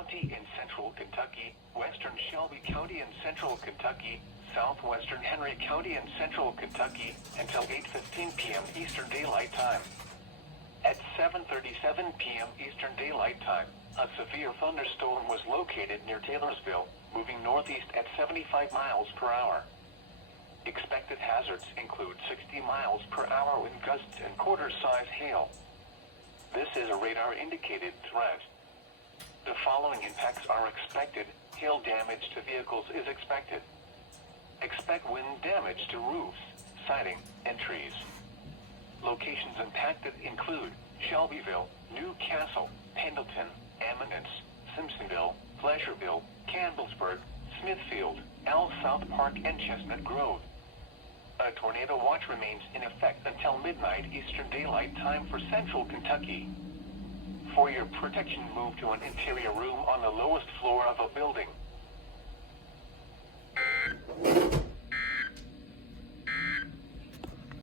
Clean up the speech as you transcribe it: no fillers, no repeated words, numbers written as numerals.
County in central Kentucky, western Shelby County in central Kentucky, southwestern Henry County in central Kentucky, until 8:15 p.m. Eastern Daylight Time. At 7:37 p.m. Eastern Daylight Time, a severe thunderstorm was located near Taylorsville, moving northeast at 75 miles per hour. Expected hazards include 60 miles per hour wind gusts and quarter-size hail. This is a radar-indicated threat. The following impacts are expected. Hail damage to vehicles is expected. Expect wind damage to roofs, siding, and trees. Locations impacted include Shelbyville, Newcastle, Pendleton, Eminence, Simpsonville, Pleasureville, Campbellsburg, Smithfield, South Park, and Chestnut Grove. A tornado watch remains in effect until midnight Eastern Daylight Time for central Kentucky. For your protection, move to an interior room on the lowest floor of a building.